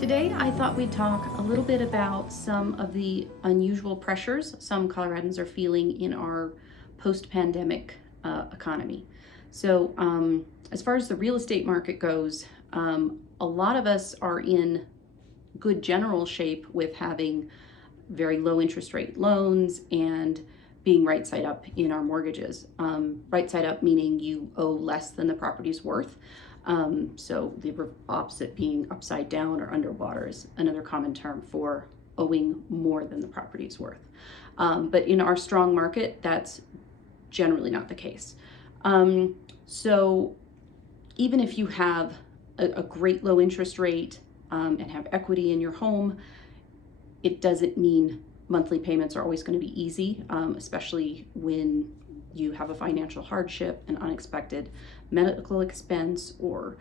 Today, I thought we'd talk a little bit about some of the unusual pressures some Coloradans are feeling in our post-pandemic economy. So, as far as the real estate market goes, a lot of us are in good general shape with having very low interest rate loans and being right side up in our mortgages. Right side up meaning you owe less than the property's worth. So the opposite being upside down or underwater is another common term for owing more than the property's worth. But in our strong market, that's generally not the case. So even if you have a great low interest rate and have equity in your home, it doesn't mean monthly payments are always going to be easy, especially when you have a financial hardship, an unexpected medical expense, or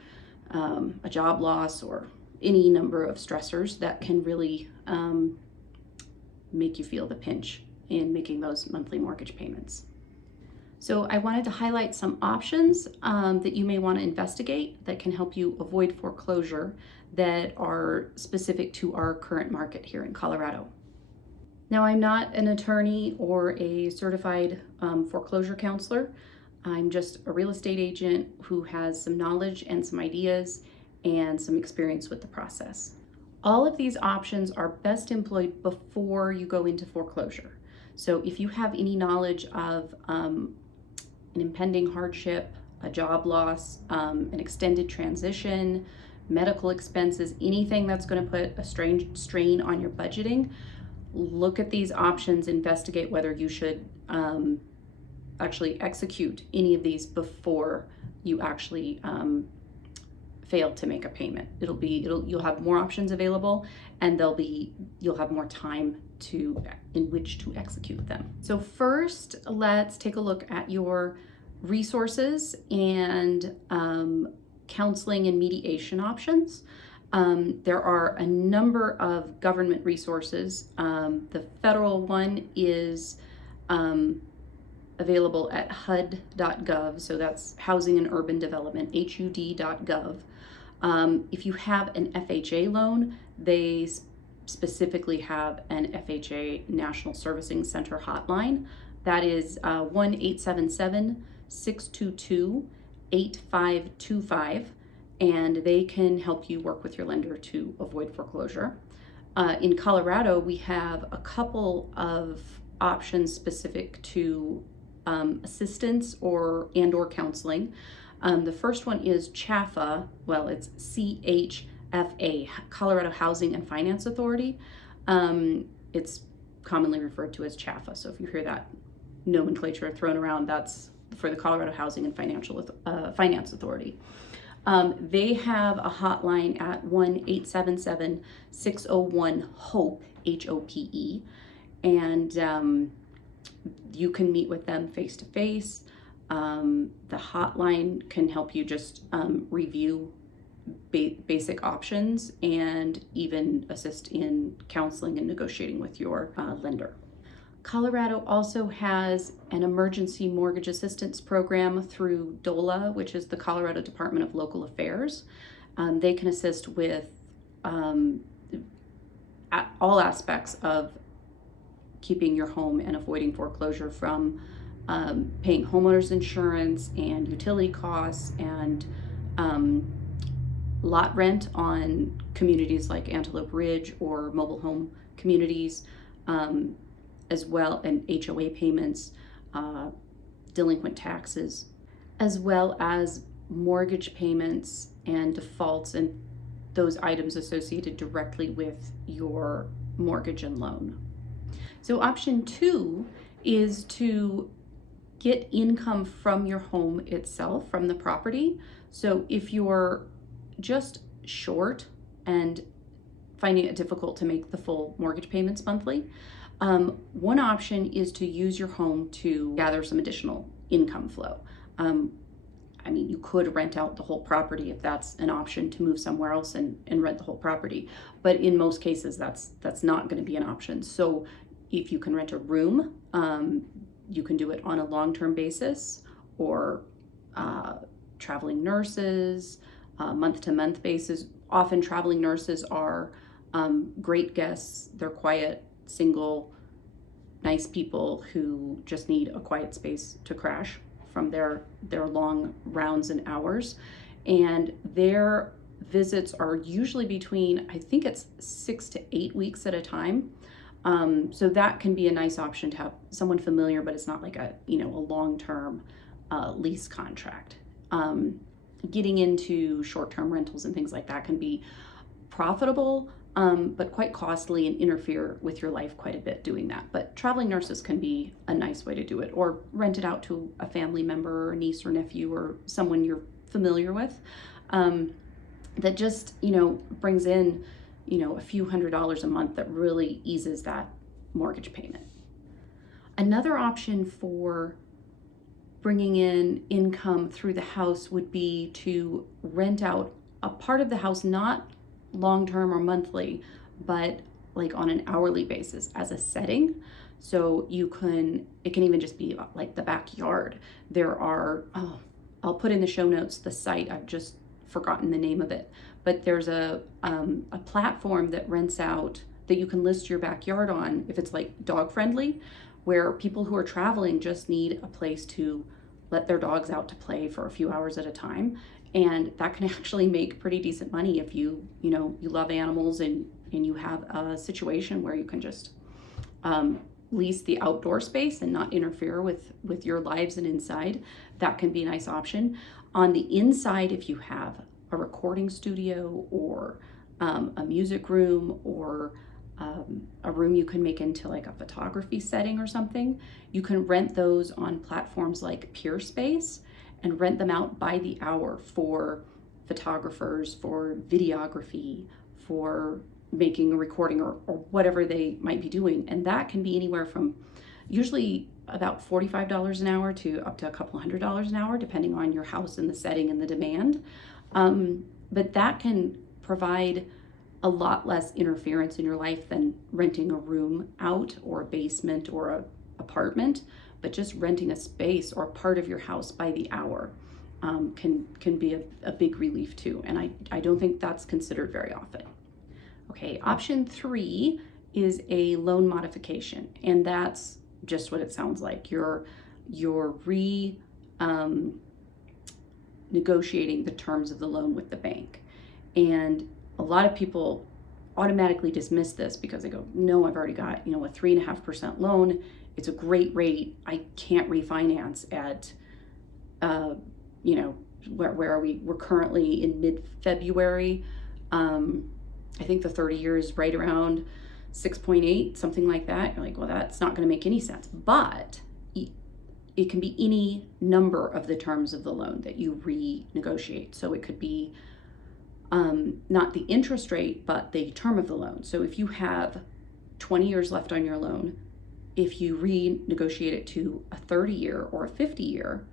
a job loss, or any number of stressors that can really make you feel the pinch in making those monthly mortgage payments. So I wanted to highlight some options that you may want to investigate that can help you avoid foreclosure that are specific to our current market here in Colorado. Now, I'm not an attorney or a certified foreclosure counselor. I'm just a real estate agent who has some knowledge and some ideas and some experience with the process. All of these options are best employed before you go into foreclosure. So if you have any knowledge of an impending hardship, a job loss, an extended transition, medical expenses, anything that's going to put a strain on your budgeting, look at these options, investigate whether you should actually execute any of these before you actually fail to make a payment. You'll have more options available, and you'll have more time in which to execute them. So first, let's take a look at your resources and counseling and mediation options. There are a number of government resources. The federal one is available at HUD.gov, so that's Housing and Urban Development, HUD.gov. If you have an FHA loan, they specifically have an FHA National Servicing Center hotline. That is 1-877-622-8525. And they can help you work with your lender to avoid foreclosure. In Colorado, we have a couple of options specific to assistance or counseling. The first one is CHFA. Well, it's CHFA, Colorado Housing and Finance Authority. It's commonly referred to as CHFA. So if you hear that nomenclature thrown around, that's for the Colorado Housing and Finance Authority. They have a hotline at 1-877-601-HOPE, HOPE, and you can meet with them face to face. The hotline can help you just review basic options and even assist in counseling and negotiating with your lender. Colorado also has an emergency mortgage assistance program through DOLA, which is the Colorado Department of Local Affairs. They can assist with all aspects of keeping your home and avoiding foreclosure, from paying homeowners insurance and utility costs and lot rent on communities like Antelope Ridge or mobile home communities, as well, and HOA payments, delinquent taxes, as well as mortgage payments and defaults and those items associated directly with your mortgage and loan. So option 2 is to get income from your home itself, from the property. So if you're just short and finding it difficult to make the full mortgage payments monthly, one option is to use your home to gather some additional income flow. I mean, you could rent out the whole property if that's an option, to move somewhere else and rent the whole property. But in most cases, that's not going to be an option. So if you can rent a room, you can do it on a long-term basis, or traveling nurses, month-to-month basis. Often traveling nurses are great guests. They're quiet, single, nice people who just need a quiet space to crash from their long rounds and hours. And their visits are usually between, I think it's 6 to 8 weeks at a time. So that can be a nice option to have someone familiar, but it's not like a long-term lease contract. Getting into short-term rentals and things like that can be profitable, but quite costly and interfere with your life quite a bit doing that. But traveling nurses can be a nice way to do it, or rent it out to a family member or niece or nephew or someone you're familiar with, that just, brings in, a few $100s a month that really eases that mortgage payment. Another option for bringing in income through the house would be to rent out a part of the house, not long-term or monthly, but like on an hourly basis as a setting. So it can even just be like the backyard. There are, I'll put in the show notes the site, I've just forgotten the name of it, but there's a platform that rents out, that you can list your backyard on if it's like dog friendly, where people who are traveling just need a place to let their dogs out to play for a few hours at a time. And that can actually make pretty decent money if you love animals and you have a situation where you can just lease the outdoor space and not interfere with your lives and inside. That can be a nice option. On the inside, if you have a recording studio or a music room or a room you can make into like a photography setting or something, you can rent those on platforms like PeerSpace and rent them out by the hour for photographers, for videography, for making a recording or whatever they might be doing. And that can be anywhere from usually about $45 an hour to up to a couple $100s an hour, depending on your house and the setting and the demand. But that can provide a lot less interference in your life than renting a room out or a basement or a apartment, but just renting a space or a part of your house by the hour can be a big relief too. And I don't think that's considered very often. Okay, option 3 is a loan modification, and that's just what it sounds like. You're negotiating the terms of the loan with the bank. And a lot of people automatically dismiss this because they go, no, I've already got, a 3.5% loan. It's a great rate. I can't refinance at, where are we? We're currently in mid-February. I think the 30 year is right around 6.8, something like that. You're like, well, that's not going to make any sense. But it can be any number of the terms of the loan that you renegotiate. So it could be not the interest rate, but the term of the loan. So if you have 20 years left on your loan, if you renegotiate it to a 30 year or a 50 year,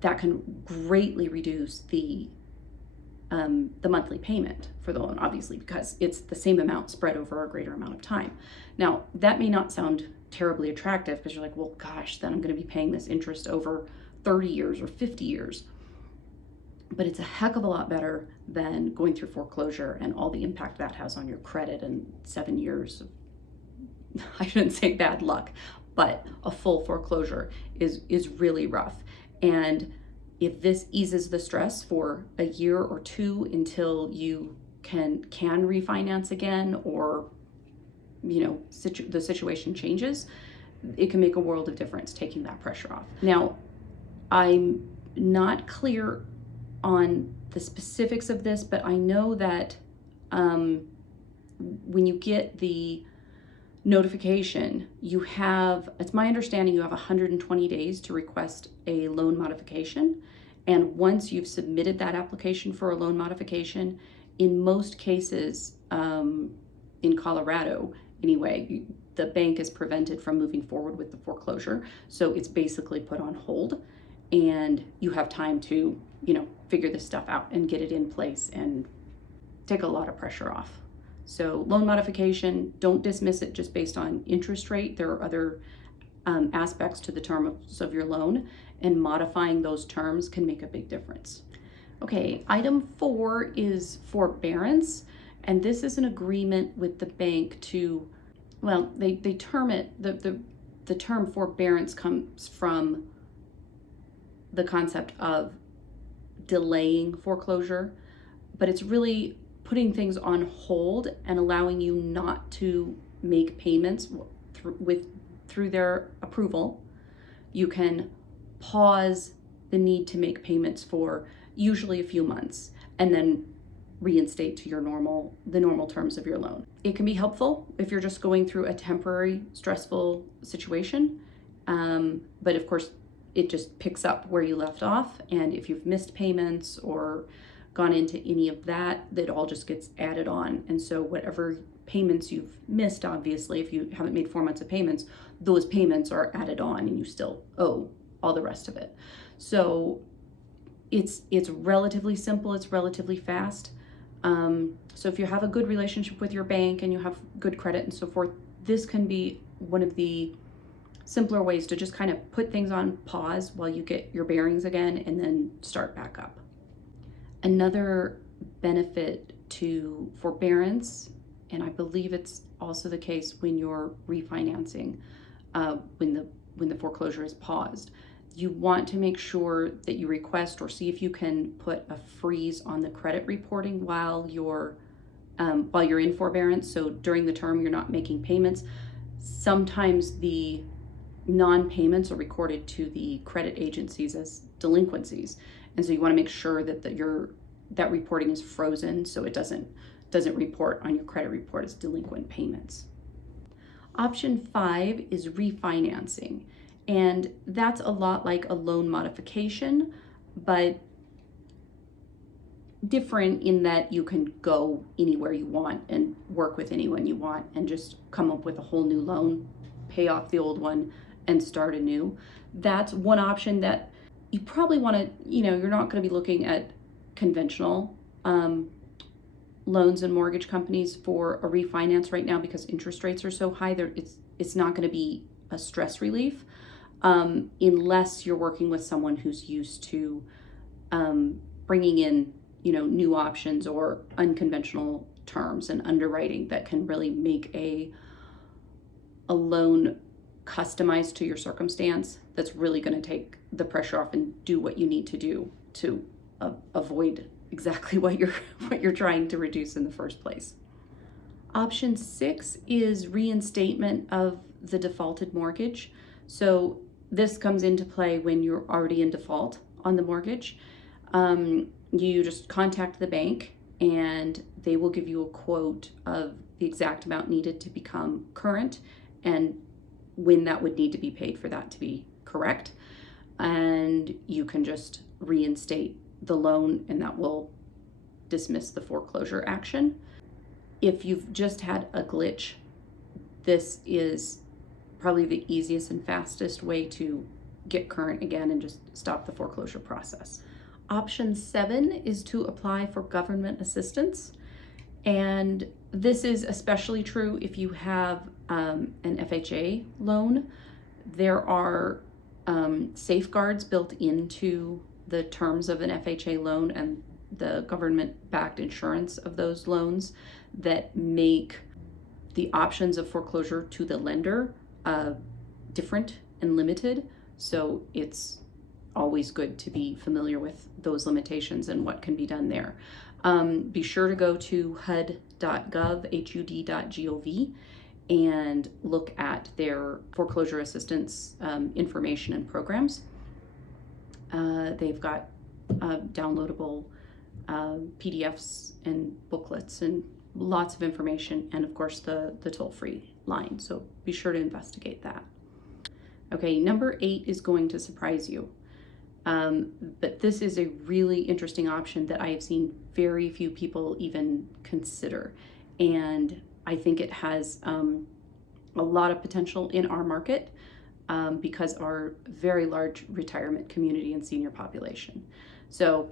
that can greatly reduce the monthly payment for the loan, obviously, because it's the same amount spread over a greater amount of time. Now, that may not sound terribly attractive because you're like, well, gosh, then I'm going to be paying this interest over 30 years or 50 years. But it's a heck of a lot better than going through foreclosure and all the impact that has on your credit and 7 years of, I shouldn't say bad luck, but a full foreclosure is really rough. And if this eases the stress for a year or two until you can refinance again, or the situation changes, it can make a world of difference taking that pressure off. Now, I'm not clear on the specifics of this, but I know that when you get the notification, it's my understanding you have 120 days to request a loan modification. And once you've submitted that application for a loan modification, in most cases, in Colorado anyway, the bank is prevented from moving forward with the foreclosure. So it's basically put on hold, and you have time to, figure this stuff out and get it in place and take a lot of pressure off. So loan modification, don't dismiss it just based on interest rate. There are other aspects to the terms of your loan, and modifying those terms can make a big difference. Okay, item 4 is forbearance, and this is an agreement with the bank to, well, they term it, the term forbearance comes from the concept of delaying foreclosure, but it's really putting things on hold and allowing you not to make payments through their approval. You can pause the need to make payments for usually a few months and then reinstate to the normal terms of your loan. It can be helpful if you're just going through a temporary stressful situation, but of course it just picks up where you left off, and if you've missed payments or gone into any of that, that all just gets added on. And so whatever payments you've missed, obviously, if you haven't made 4 months of payments, those payments are added on and you still owe all the rest of it. So it's relatively simple, it's relatively fast. So if you have a good relationship with your bank and you have good credit and so forth, this can be one of the simpler ways to just kind of put things on pause while you get your bearings again and then start back up. Another benefit to forbearance, and I believe it's also the case when you're refinancing, when the foreclosure is paused, you want to make sure that you request or see if you can put a freeze on the credit reporting while you're in forbearance. So during the term you're not making payments. Sometimes the non-payments are recorded to the credit agencies as delinquencies, and so you want to make sure that that reporting is frozen so it doesn't report on your credit report as delinquent payments. Option 5 is refinancing, and that's a lot like a loan modification, but different in that you can go anywhere you want and work with anyone you want and just come up with a whole new loan, pay off the old one, and start anew. That's one option that you probably want to, you're not going to be looking at conventional loans and mortgage companies for a refinance right now because interest rates are so high. It's not going to be a stress relief unless you're working with someone who's used to bringing in new options or unconventional terms and underwriting that can really make a loan customized to your circumstance that's really going to take the pressure off and do what you need to do to avoid exactly what you're trying to reduce in the first place. Option 6 is reinstatement of the defaulted mortgage. So this comes into play when you're already in default on the mortgage. You just contact the bank and they will give you a quote of the exact amount needed to become current and when that would need to be paid for that to be correct. And you can just reinstate the loan and that will dismiss the foreclosure action. If you've just had a glitch, this is probably the easiest and fastest way to get current again and just stop the foreclosure process. Option 7 is to apply for government assistance. And this is especially true if you have an FHA loan. There are safeguards built into the terms of an FHA loan and the government-backed insurance of those loans that make the options of foreclosure to the lender different and limited. So it's always good to be familiar with those limitations and what can be done there. Be sure to go to hud.gov, hud.gov, and look at their foreclosure assistance information and programs. They've got downloadable PDFs and booklets and lots of information, and of course the toll-free line. So be sure to investigate that. Okay, number 8 is going to surprise you. But this is a really interesting option that I have seen very few people even consider. And I think it has a lot of potential in our market because our very large retirement community and senior population. So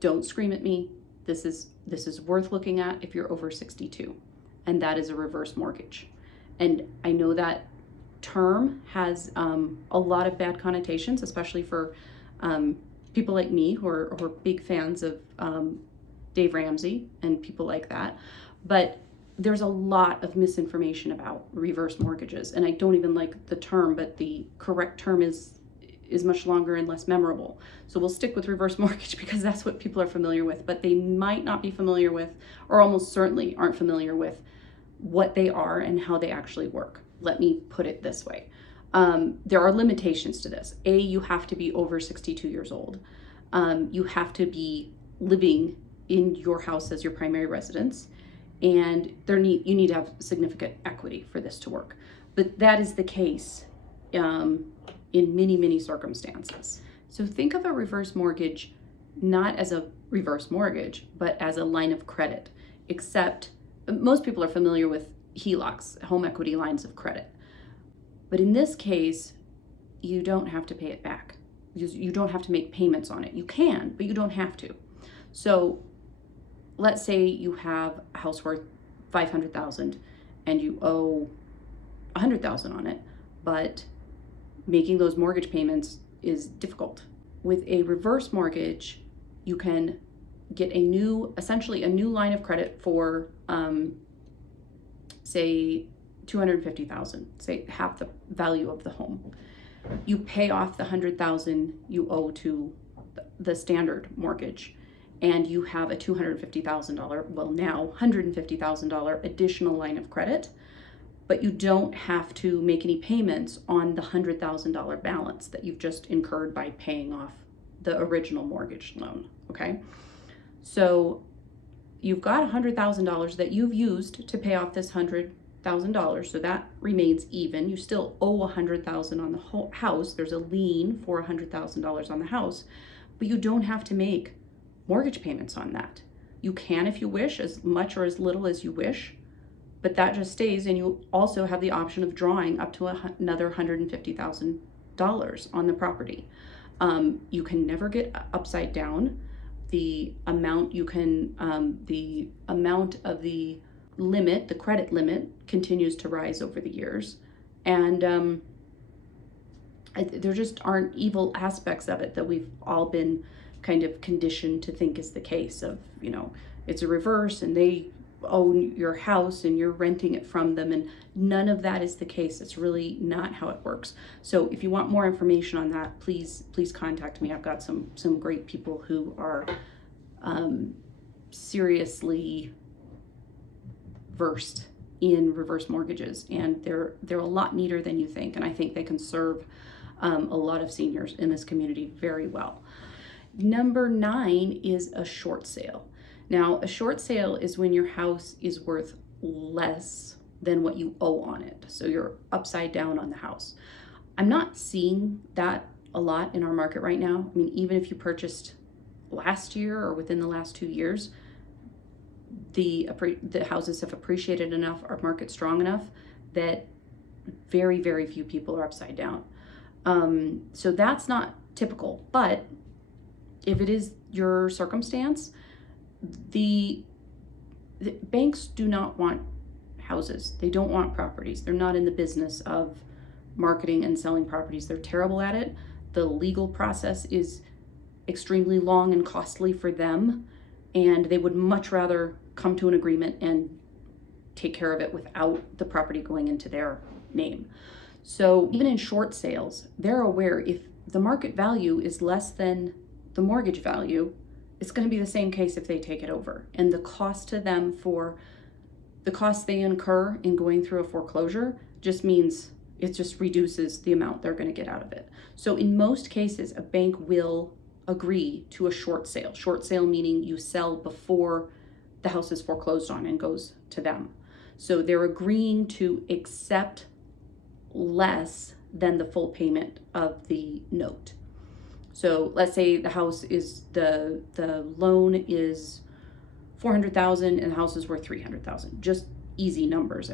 don't scream at me. This is worth looking at if you're over 62, and that is a reverse mortgage. And I know that term has a lot of bad connotations, especially for people like me who are big fans of Dave Ramsey and people like that. But there's a lot of misinformation about reverse mortgages. And I don't even like the term, but the correct term is much longer and less memorable. So we'll stick with reverse mortgage because that's what people are familiar with, but they might not be familiar with, or almost certainly aren't familiar with, what they are and how they actually work. Let me put it this way. There are limitations to this. You have to be over 62 years old. You have to be living in your house as your primary residence, and you need to have significant equity for this to work. But that is the case in many, many circumstances. So think of a reverse mortgage not as a reverse mortgage, but as a line of credit, except most people are familiar with HELOCs, home equity lines of credit. But in this case, you don't have to pay it back. You don't have to make payments on it. You can, but you don't have to. So let's say you have a house worth $500,000 and you owe $100,000 on it, but making those mortgage payments is difficult. With a reverse mortgage, you can get essentially a new line of credit for, say, $250,000, say half the value of the home. You pay off the $100,000 you owe to the standard mortgage, and you have a $250,000, well now $150,000 additional line of credit, but you don't have to make any payments on the $100,000 balance that you've just incurred by paying off the original mortgage loan, okay? So you've got $100,000 that you've used to pay off this $100,000, so that remains even. You still owe $100,000 on the house. There's a lien for $100,000 on the house, but you don't have to make mortgage payments on that. You can if you wish, as much or as little as you wish, but that just stays, and you also have the option of drawing up to another $150,000 on the property. You can never get upside down. The amount the amount of the limit, the credit limit, continues to rise over the years, and there just aren't evil aspects of it that we've all been kind of conditioned to think is the case of, it's a reverse and they own your house and you're renting it from them, and none of that is the case. It's really not how it works. So if you want more information on that, please contact me. I've got some great people who are seriously versed in reverse mortgages, and they're a lot neater than you think, and I think they can serve a lot of seniors in this community very well. Number 9 is a short sale. Now, a short sale is when your house is worth less than what you owe on it. So you're upside down on the house. I'm not seeing that a lot in our market right now. I mean, even if you purchased last year or within the last 2 years, the houses have appreciated enough, our market's strong enough that very, very few people are upside down. So that's not typical, but if it is your circumstance, the banks do not want houses. They don't want properties. They're not in the business of marketing and selling properties. They're terrible at it. The legal process is extremely long and costly for them, and they would much rather come to an agreement and take care of it without the property going into their name. So even in short sales, they're aware if the market value is less than the mortgage value, it's going to be the same case if they take it over. And the cost to them for the cost they incur in going through a foreclosure just means it just reduces the amount they're going to get out of it. So in most cases, a bank will agree to a short sale. Short sale meaning you sell before the house is foreclosed on and goes to them. So they're agreeing to accept less than the full payment of the note. So let's say the house is, the loan is $400,000 and the house is worth $300,000. Just easy numbers,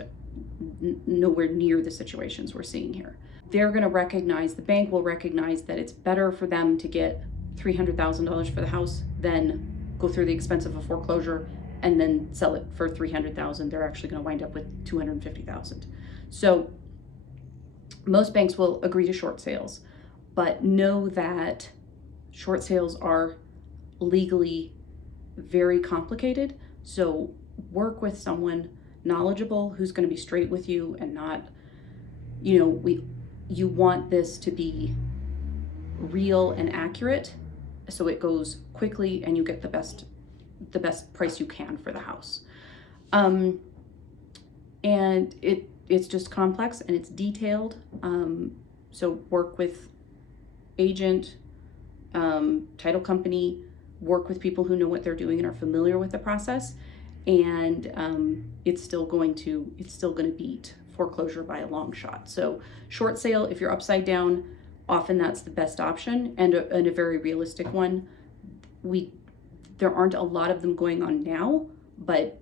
nowhere near the situations we're seeing here. They're going to recognize, the bank will recognize that it's better for them to get $300,000 for the house than go through the expense of a foreclosure and then sell it for $300,000. They're actually going to wind up with $250,000. So most banks will agree to short sales, but know that Short sales are legally very complicated, so work with someone knowledgeable who's going to be straight with you and not, you want this to be real and accurate, so it goes quickly and you get the best price you can for the house. And it's just complex and it's detailed. So work with agent, title company, work with people who know what they're doing and are familiar with the process, and it's still going to beat foreclosure by a long shot. So short sale, if you're upside down, often that's the best option, and a very realistic one. There aren't a lot of them going on now, but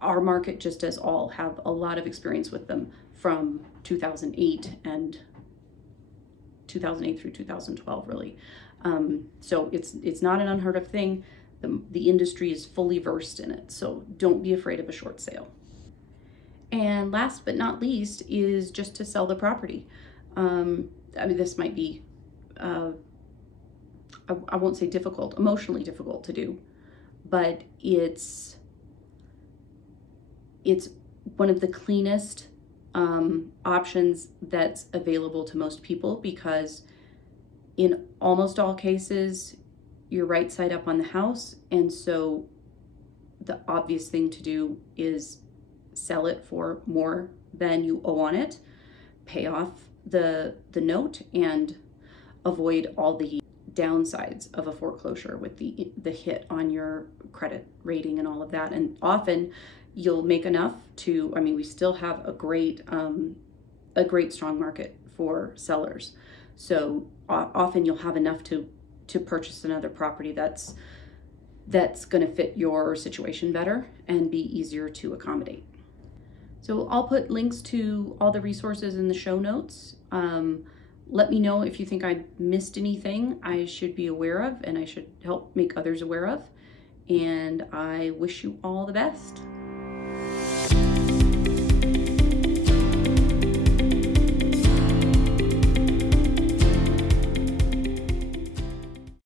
our market, just as all, have a lot of experience with them from 2008 through 2012, really. So it's not an unheard of thing. The industry is fully versed in it, so don't be afraid of a short sale. And last but not least is just to sell the property. This might be, I won't say difficult, emotionally difficult to do, but it's one of the cleanest options that's available to most people, because in almost all cases, you're right side up on the house, and so the obvious thing to do is sell it for more than you owe on it, pay off the note, and avoid all the downsides of a foreclosure with the hit on your credit rating and all of that. And often you'll make enough to, we still have a great strong market for sellers. So often you'll have enough to purchase another property that's going to fit your situation better and be easier to accommodate. So I'll put links to all the resources in the show notes. Let me know if you think I missed anything I should be aware of and I should help make others aware of. And I wish you all the best.